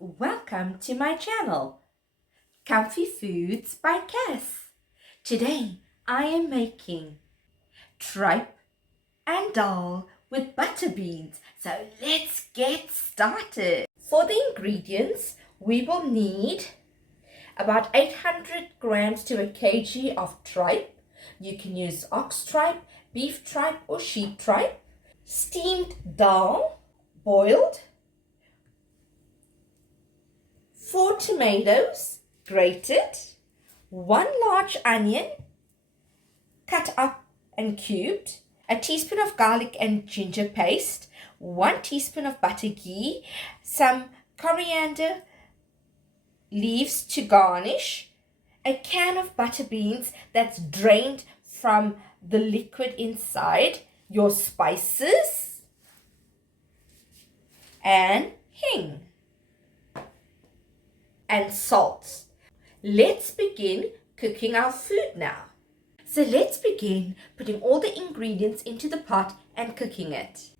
welcome to my channel, Comfy Foods by Cass. Today I am making tripe and dahl with butter beans. So let's get started. For the ingredients, we will need about 800 grams to a kg of tripe. You can use ox tripe, beef tripe or sheep tripe. Steamed dahl, boiled. 4 tomatoes, grated. 1 large onion, cut up and cubed. A teaspoon of garlic and ginger paste. 1 teaspoon of butter ghee. Some coriander leaves to garnish. A can of butter beans that's drained from the liquid inside. Your spices. And hing. And salt. Let's begin cooking our food now. So let's begin putting all the ingredients into the pot and cooking it.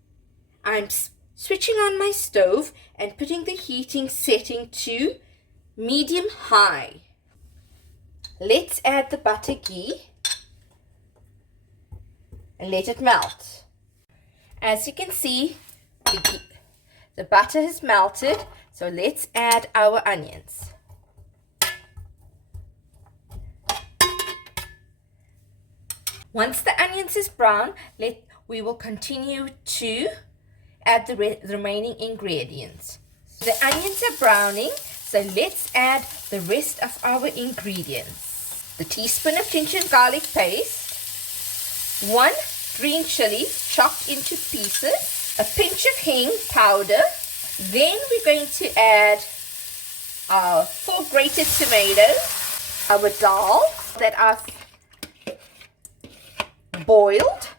I'm switching on my stove and putting the heating setting to medium high. Let's add the butter ghee and let it melt. As you can see, the butter has melted. So let's add our onions. Once the onions is brown, we will continue to add the remaining ingredients. The onions are browning, so let's add the rest of our ingredients. The teaspoon of ginger and garlic paste, 1 green chili chopped into pieces, a pinch of hing powder. Then we're going to add our 4 grated tomatoes, our dahl that I've boiled.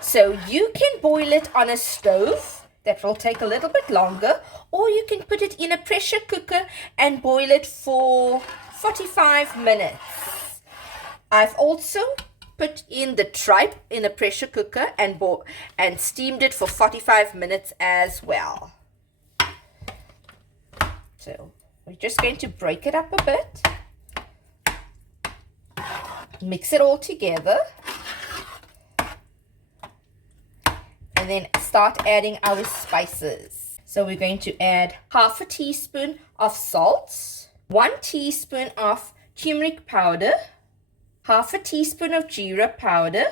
So you can boil it on a stove. That will take a little bit longer. Or you can put it in a pressure cooker and boil it for 45 minutes. I've also put in the tripe in a pressure cooker and steamed it for 45 minutes as well. So we're just going to break it up a bit. Mix it all together. And then start adding our spices. So we're going to add half a teaspoon of salt, 1 teaspoon of turmeric powder, half a teaspoon of jeera powder,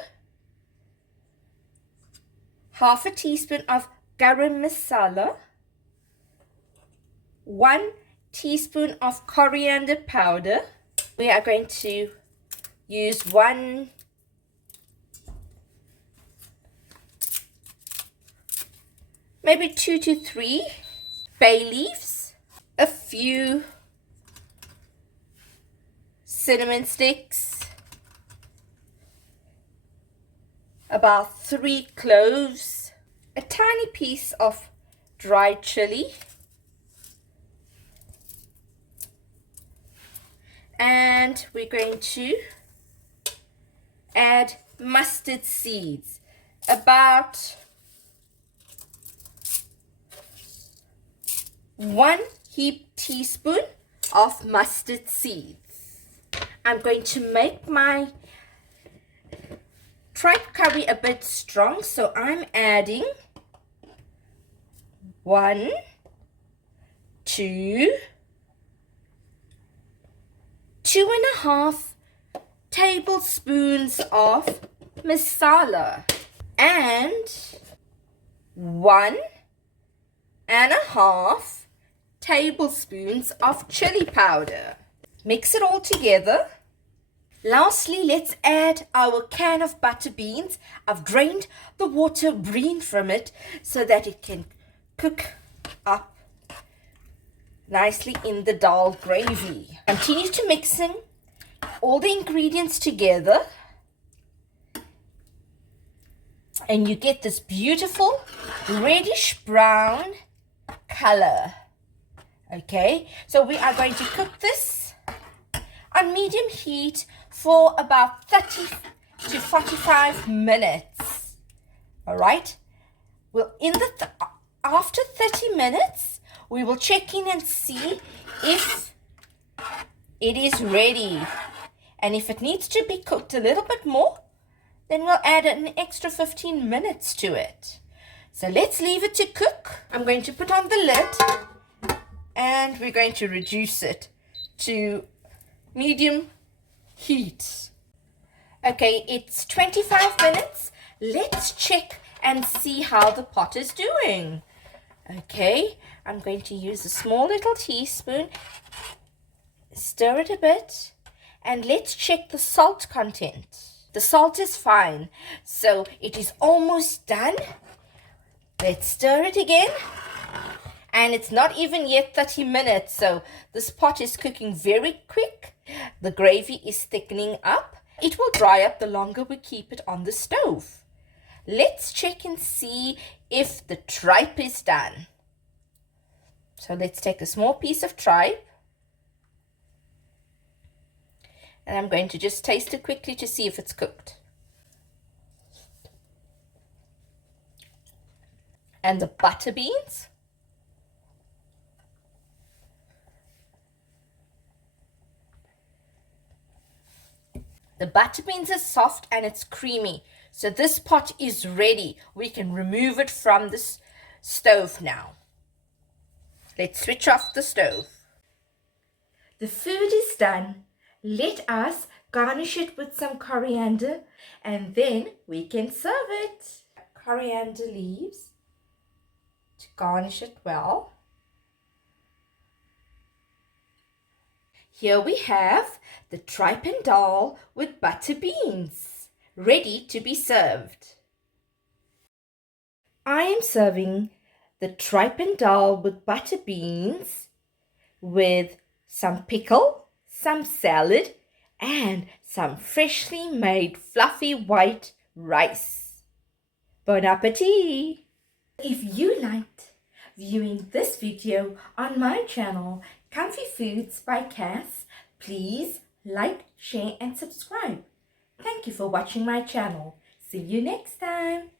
half a teaspoon of garam masala, 1 teaspoon of coriander powder. We are going to use maybe 2 to 3 bay leaves, a few cinnamon sticks, about 3 cloves, a tiny piece of dried chili, and we're going to add mustard seeds, about 1 heaped teaspoon of mustard seeds. I'm going to make my tripe curry a bit strong, so I'm adding 1, 2, 2.5 tablespoons of masala and 1.5 tablespoons of chili powder. Mix it all together. Lastly, let's add our can of butter beans. I've drained the water brine from it so that it can cook up nicely in the dahl gravy. Continue to mixing all the ingredients together and you get this beautiful reddish brown color. Okay, so we are going to cook this on medium heat for about 30 to 45 minutes. All right, well, after 30 minutes we will check in and see if it is ready. And if it needs to be cooked a little bit more, then we'll add an extra 15 minutes to it. So let's leave it to cook. I'm going to put on the lid and we're going to reduce it to medium heat. Okay, it's 25 minutes. Let's check and see how the pot is doing. Okay, I'm going to use a small little teaspoon. Stir it a bit and let's check the salt content. The salt is fine, so it is almost done. Let's stir it again. And it's not even yet 30 minutes, so this pot is cooking very quick. The gravy is thickening up. It will dry up the longer we keep it on the stove. Let's check and see if the tripe is done. So let's take a small piece of tripe. And I'm going to just taste it quickly to see if it's cooked. And the butter beans. The butter beans are soft and it's creamy. So this pot is ready. We can remove it from the stove now. Let's switch off the stove. The food is done. Let us garnish it with some coriander and then we can serve it. Coriander leaves to garnish it well. Here we have the tripe and dahl with butter beans, ready to be served. I am serving the tripe and dahl with butter beans with some pickle, some salad, and some freshly made fluffy white rice. Bon appetit! If you liked viewing this video on my channel, Comfy Foods by Cass, please like, share and subscribe. Thank you for watching my channel. See you next time.